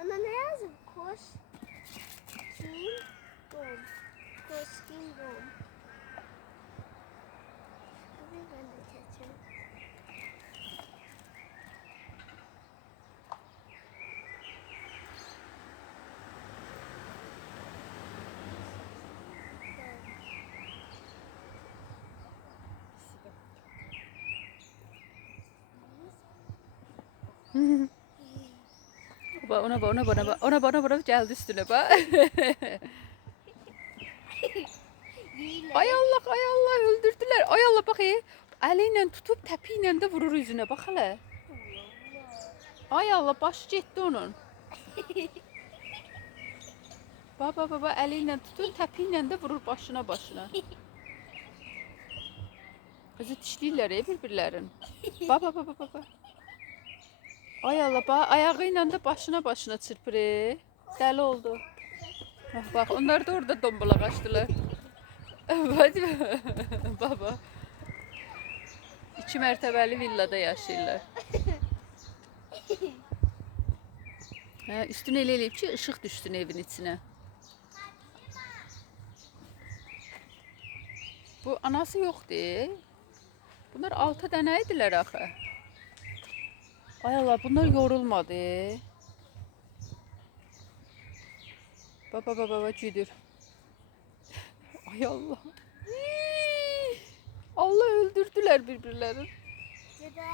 Ama ne yazık? Kostüm. Kostüm. Tabii ben de seçeceğim. Ona geldi üstüne bak. Ay Allah, ay Allah, öldürdüler. Ay Allah, bak eliyle tutup təpiyle de vurur yüzüne, bak hele. Ay Allah, başı getdi onun. Baba eliyle tutur təpiyle de vurur başına. Özü dişləyirlər bir-birlərin. Baba. Ay Allah, ayağıyla da başına çırpır. Dəli oldu. Bak onlar da orada dombala kaçtılar. Baba. 2 mərtəbəli villada yaşayırlar. Üstüne elə eləyib ki, ışıq düşsün evin içine. Bu anası yoxdur. Bunlar 6 dənə idilər axı. Ay Allah, bunlar yorulmadı. Baba güdür. Ay Allah. Allah, öldürdüler birbirlerini. Dede.